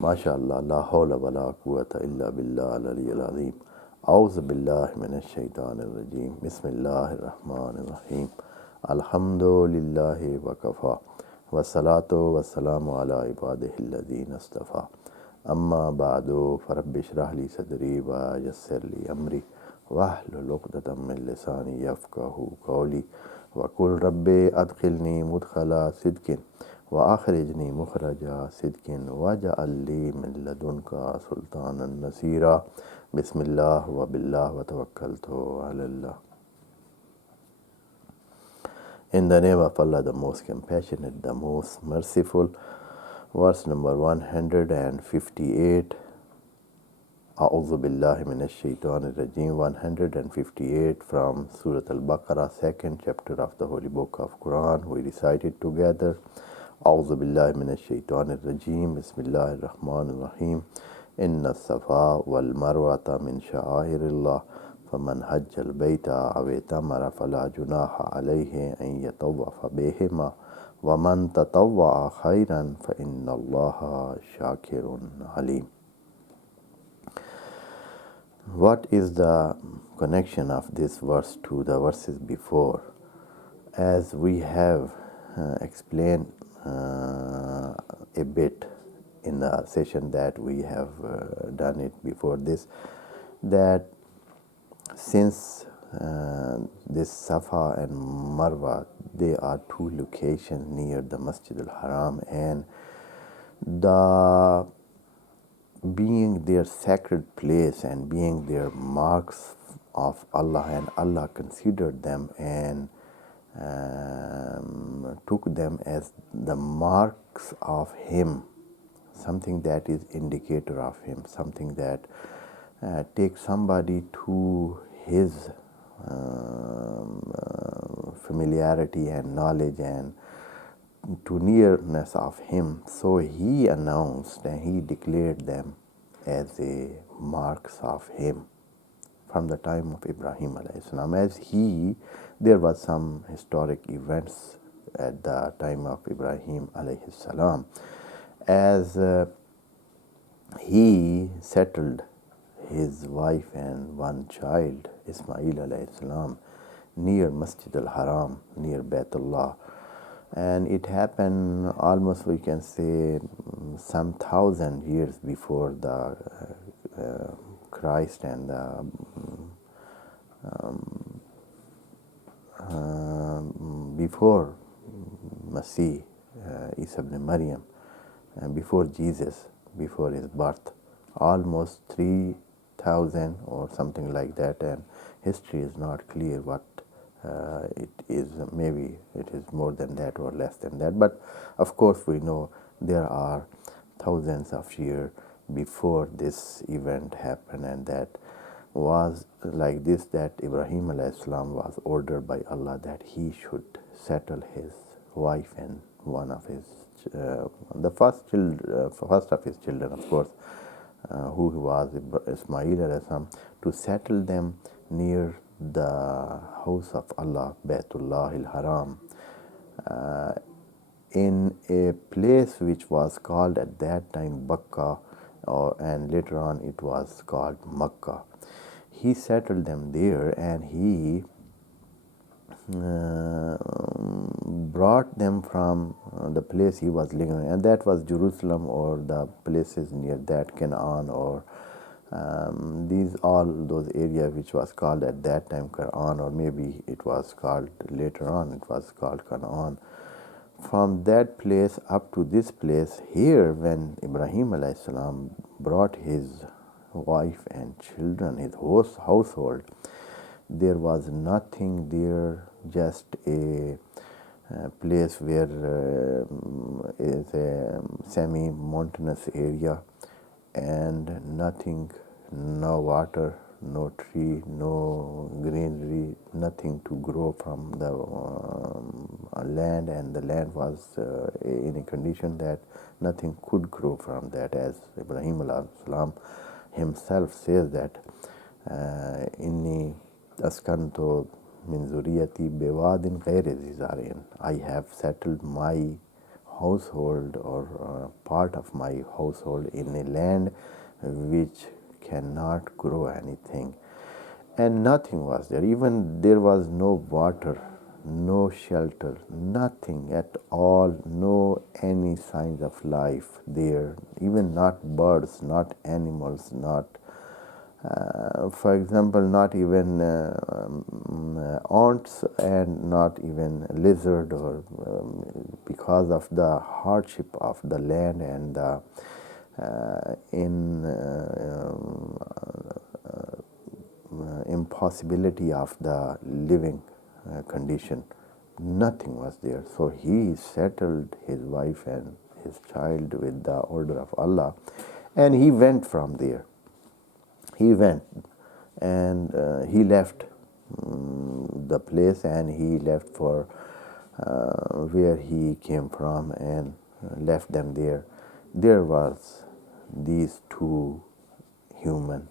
MashaAllah, la hawla wa la quwwata illa billah al-aliyyil azim. A'udhu billahi minash shaitanir rajim. Bismillahir rahmanir rahim. Alhamdulillahi wa kafa. Wa salatu wa salamu ala ibadihi alladhina istafa. Amma ba'du, farabbi shrah li sadri wa yassir li amri wahlul 'uqdatam min lisani yafqahu qawli wa qul rabbi adkhilni mudkhala sidqin wa akhrijni mukhraja sidqin waj'al li min ladunka sultanan nasira. Bismillah wa billah wa tawakkaltu ala Allah. In the name of Allah, the most compassionate, the most merciful. Verse number 158. A'udhu billahi minash shaitanir rajim. 158 from Surah Al-Baqarah, second chapter of the Holy Book of Quran. We recite it together. أعوذ بالله من الشيطان الرجيم بسم الله الرحمن الرحيم إن الصفا والمروة من شعائر الله فمن حج البيت أو اعتمر فلا جناح عليه أن يطوف بهما ومن تطوع خيرا فإن الله شاكر عليم. What is the connection of this verse to the verses before? As we have explained a bit in the session that we have done it before this, that since this Safa and Marwa, they are two locations near the Masjid al-Haram, and the being their sacred place and being their marks of Allah, and Allah considered them and took them as the marks of Him, something that is indicator of Him, something that takes somebody to His familiarity and knowledge and to nearness of Him. So He announced and He declared them as a marks of Him from the time of Ibrahim alayhi salam. As there was some historic events at the time of Ibrahim alayhi salam, as he settled his wife and one child, Ismail alayhi salam, near Masjid al-Haram, near Baytullah. And it happened almost, we can say, some 1,000 years before the Christ and the before Masih, Isa ibn Maryam, before Jesus, before his birth, almost 3,000 or something like that, and history is not clear what it is. Maybe it is more than that or less than that, but of course we know there are thousands of years before this event happened, and that was like this, that Ibrahim alayhi salam was ordered by Allah that he should settle his wife and one of his the first of his children, of course, who was Ismail alayhi salam, to settle them near the house of Allah, Baytullah al-Haram, in a place which was called at that time Bakka, and later on it was called Makkah. He settled them there, and he brought them from the place he was living in, and that was Jerusalem or the places near that, Canaan, or these all those areas which was called at that time Quran, or maybe it was called later on, it was called Canaan. From that place up to this place here, when Ibrahim alayhi salam brought his wife and children, his household, there was nothing there, just a place where is a semi-mountainous area, and nothing, no water, no tree, no greenery, nothing to grow from the land, and the land was in a condition that nothing could grow from that, as Ibrahim alayhi salam himself says that inni askantu min zuriyati bewadin ghayri zizarin, I have settled my household or part of my household in a land which cannot grow anything, and nothing was there. Even there was no water, no shelter, nothing at all, no any signs of life there, even not birds, not animals, not for example, not even ants, and not even lizard, or because of the hardship of the land and the impossibility of the living condition. Nothing was there. So he settled his wife and his child with the order of Allah, and he went from there. He went and he left the place, and he left for where he came from, and left them there. There was these two human.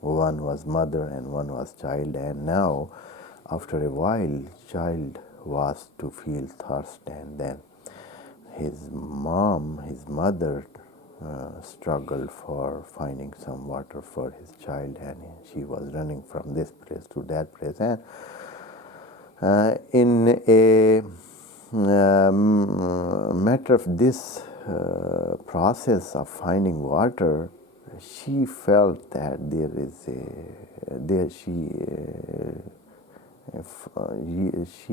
One was mother and one was child, and now after a while child was to feel thirst, and then his mother struggled for finding some water for his child, and she was running from this place to that place, and in a matter of this process of finding water, she felt that there is a there she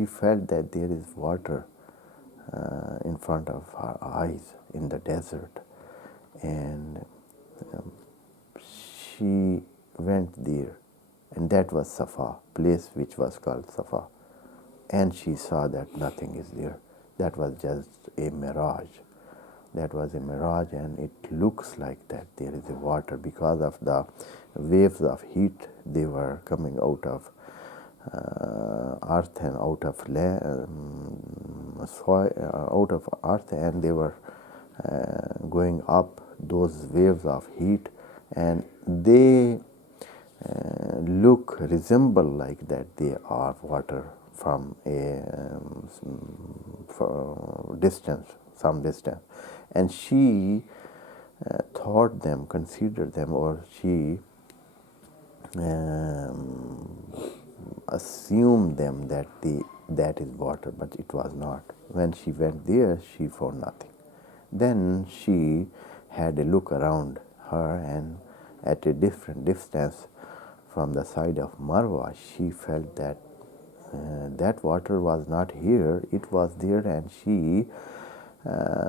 felt that there is water in front of her eyes in the desert, and she went there, and that was Safa, place which was called Safa, and she saw that nothing is there. That was just a mirage. That was a mirage, and it looks like that there is a water because of the waves of heat. They were coming out of earth and out of soil, out of earth, and they were going up those waves of heat, and they resemble like that they are water from a distance, some distance, and she thought them, considered them, or she assumed them that that is water, but it was not. When she went there, she found nothing. Then she had a look around her, and at a different distance from the side of Marwa, she felt that that water was not here, it was there, and she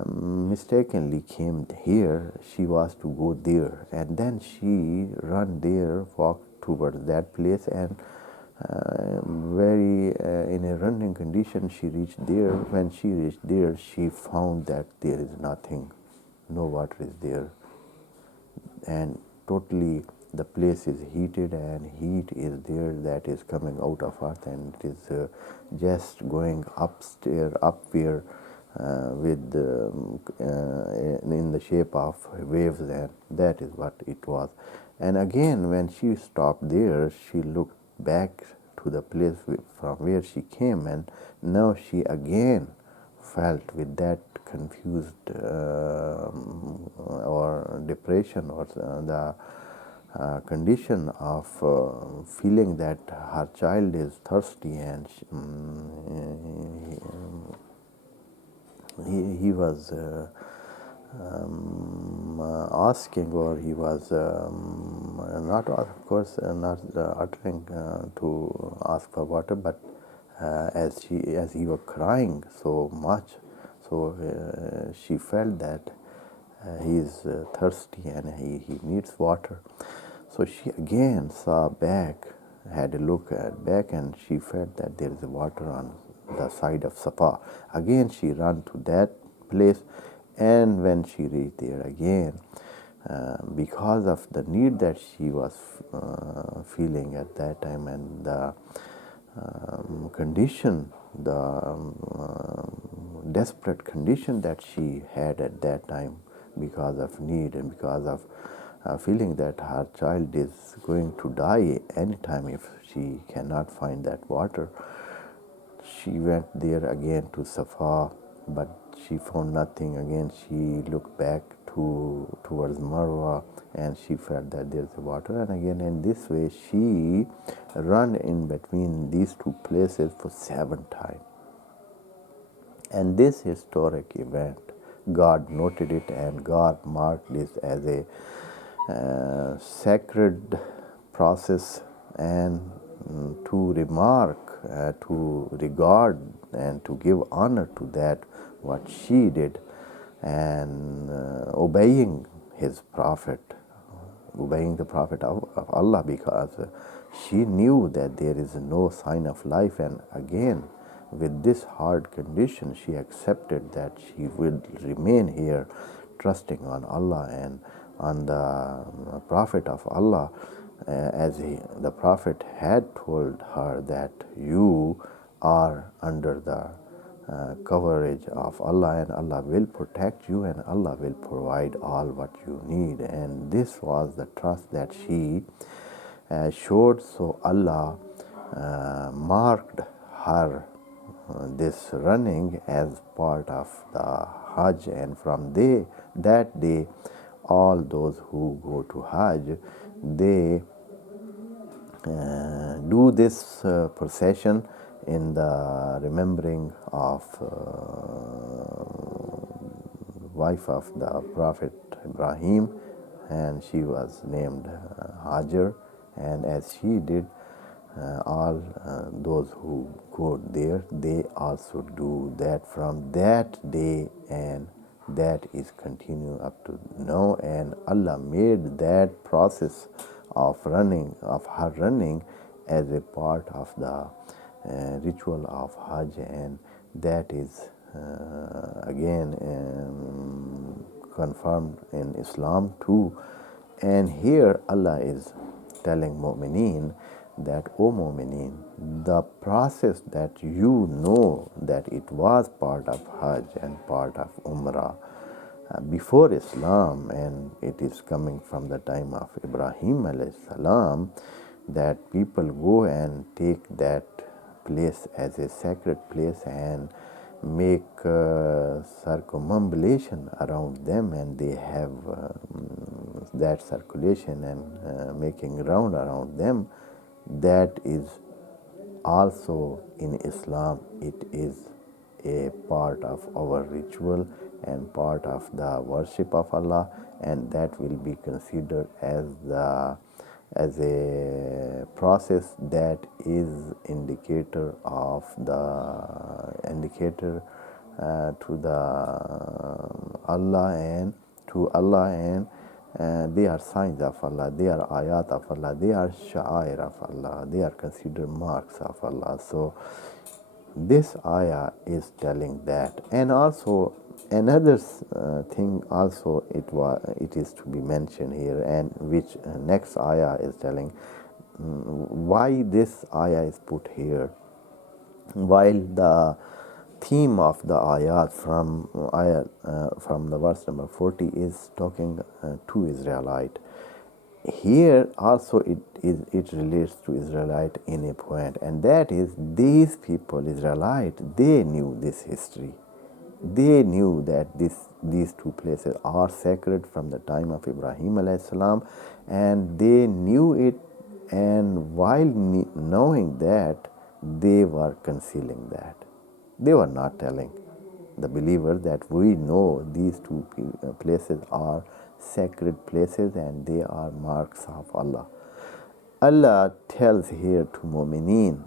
mistakenly came here. She was to go there, and then she ran there, walked towards that place, and in a running condition she reached there. When she reached there, she found that there is nothing, no water is there, and totally the place is heated, and heat is there that is coming out of earth, and it is just going upstairs, upward with in the shape of waves, and that is what it was. And again, when she stopped there, she looked back to the place from where she came, and now she again felt with that confused or depression, or the condition of feeling that her child is thirsty, and he was asking, or he was not, of course, not uttering to ask for water, but as he was crying so much, so she felt that he is thirsty and he needs water. So she again saw back, had a look at back, and she felt that there is water on the side of Safa. Again she ran to that place, and when she reached there again, because of the need that she was feeling at that time, and the condition, the desperate condition that she had at that time, because of need and because of feeling that her child is going to die anytime if she cannot find that water, she went there again to Safa, but she found nothing. Again, she looked back towards Marwa, and she felt that there's water. And again, in this way, she ran in between these two places for 7 times. And this historic event, God noted it, and God marked this as a sacred process, and to remark, to regard, and to give honor to that what she did, and obeying his prophet, obeying the prophet of Allah, because she knew that there is no sign of life. And again, with this hard condition, she accepted that she would remain here, trusting on Allah and on the prophet of Allah, as the prophet had told her that you are under the coverage of Allah, and Allah will protect you, and Allah will provide all what you need. And this was the trust that she showed. So Allah marked her this running as part of the Hajj, and from that day, all those who go to Hajj, they do this procession in the remembering of wife of the Prophet Ibrahim, and she was named Hajar. And as she did, all those who go there, they also do that from that day, and that is continue up to now. And Allah made that process of running, of her running, as a part of the ritual of Hajj, and that is again confirmed in Islam too. And here Allah is telling mu'mineen that, O mu'mineen, the process that you know that it was part of Hajj and part of Umrah before Islam, and it is coming from the time of Ibrahim alayhi salam, that people go and take that place as a sacred place and make circumambulation around them, and they have that circulation and making round around them. That is also in Islam, it is a part of our ritual and part of the worship of Allah, and that will be considered as a process that is indicator of the indicator to the Allah, and to Allah, and they are signs of Allah, they are ayat of Allah, they are sha'air of Allah, they are considered marks of Allah. So this ayah is telling that. And also another thing also it is to be mentioned here, and which next ayah is telling why this ayah is put here, while the theme of the ayat from the verse number 40 is talking to Israelite. Here also it relates to Israelite in a point, and that is these people, Israelite, they knew this history. They knew that these two places are sacred from the time of Ibrahim alayhi salam, and they knew it, and while knowing that, they were concealing that. They were not telling the believer that we know these two places are sacred places and they are marks of Allah. Allah tells here to mu'mineen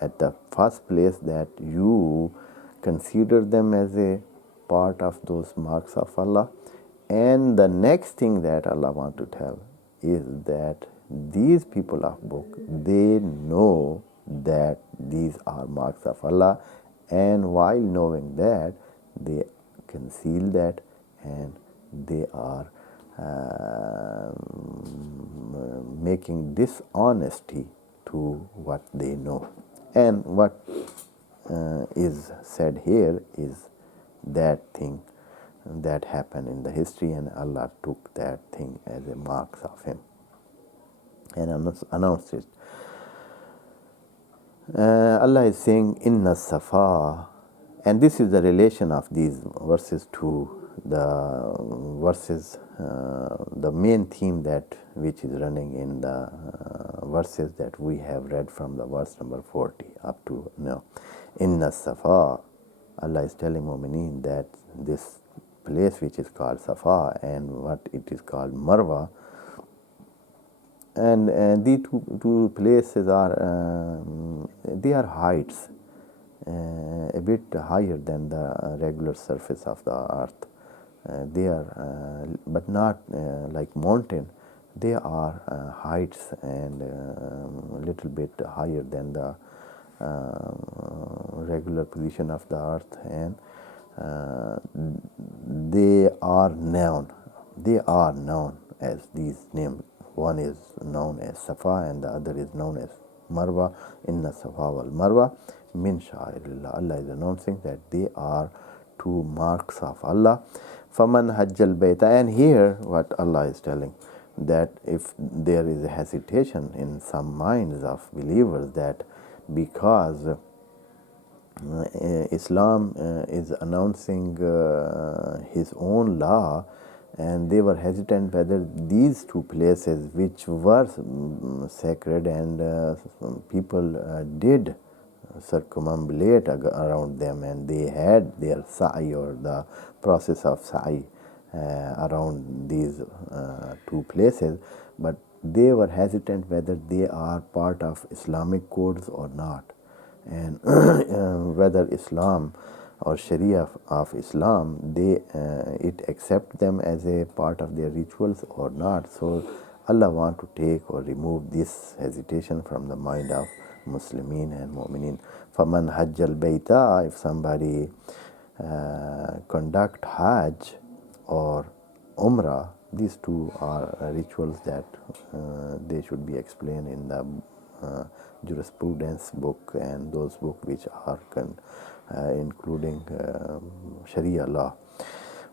at the first place that you consider them as a part of those marks of Allah, and the next thing that Allah wants to tell is that these people of book, they know that these are marks of Allah, and while knowing that, they conceal that, and they are making dishonesty to what they know. And what is said here is that thing that happened in the history, and Allah took that thing as a mark of Him and announced it. Allah is saying, Inna Safa And this is the relation of these verses to the verses, the main theme that which is running in the verses that we have read from the verse number 40 up to now. Inna Safa, Allah is telling Mu'mineen that this place which is called Safa and what it is called Marwa, and these two places are they are heights, a bit higher than the regular surface of the earth. They are, but not like mountain. They are heights and a little bit higher than the regular position of the earth, and they are known. They are known as these names. One is known as Safa and the other is known as Marwa. Inna Safa wal Marwa min sha'irillah. Allah is announcing that they are two marks of Allah. Faman hajjal bayta. And here what Allah is telling, that if there is a hesitation in some minds of believers that because Islam is announcing his own law, and they were hesitant whether these two places which were sacred and people did circumambulate around them, and they had their sa'i or the process of sa'i around these two places, but they were hesitant whether they are part of Islamic codes or not, and whether Islam or Sharia of Islam, it accept them as a part of their rituals or not. So Allah want to take or remove this hesitation from the mind of Muslimin and Mu'minin. Faman hajjal bayta, if somebody conduct Hajj or Umrah, these two are rituals that they should be explained in the jurisprudence book and those books which are including Sharia law.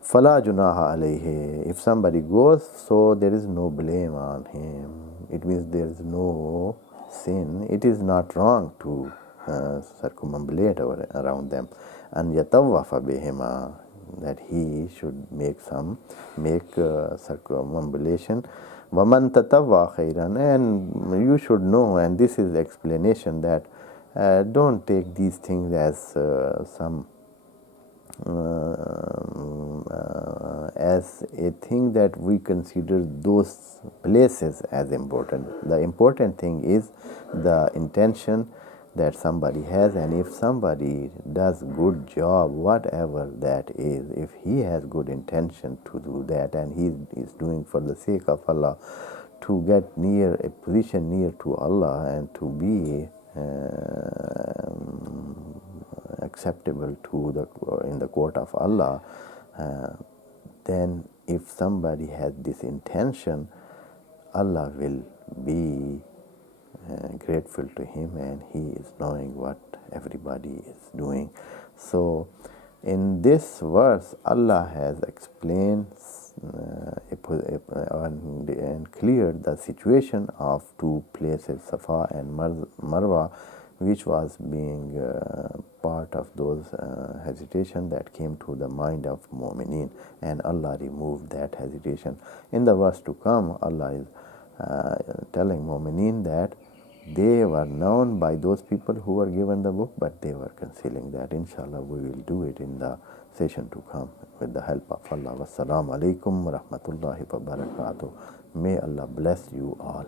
Fala junaha alayhi. If somebody goes, so there is no blame on him. It means there is no sin. It is not wrong to circumambulate around them. And yatawwafa bihima, that he should make circumambulation. Waman tatawwa khairan, and you should know, and this is the explanation, that don't take these things as as a thing that we consider those places as important. The important thing is the intention that somebody has, and if somebody does good job, whatever that is, if he has good intention to do that and he is doing for the sake of Allah, to get near a position near to Allah and to be acceptable to in the court of Allah, then if somebody has this intention, Allah will be grateful to him, and he is knowing what everybody is doing. So in this verse, Allah has explained and cleared the situation of two places, Safa and Marwa, which was being part of those hesitation that came to the mind of Mu'mineen, and Allah removed that hesitation. In the verse to come, Allah is telling Mu'mineen that they were known by those people who were given the book, but they were concealing that. Inshallah, we will do it in the session to come with the help of Allah. Wassalamu alaikum wa rahmatullahi wa barakatuh. May Allah bless you all.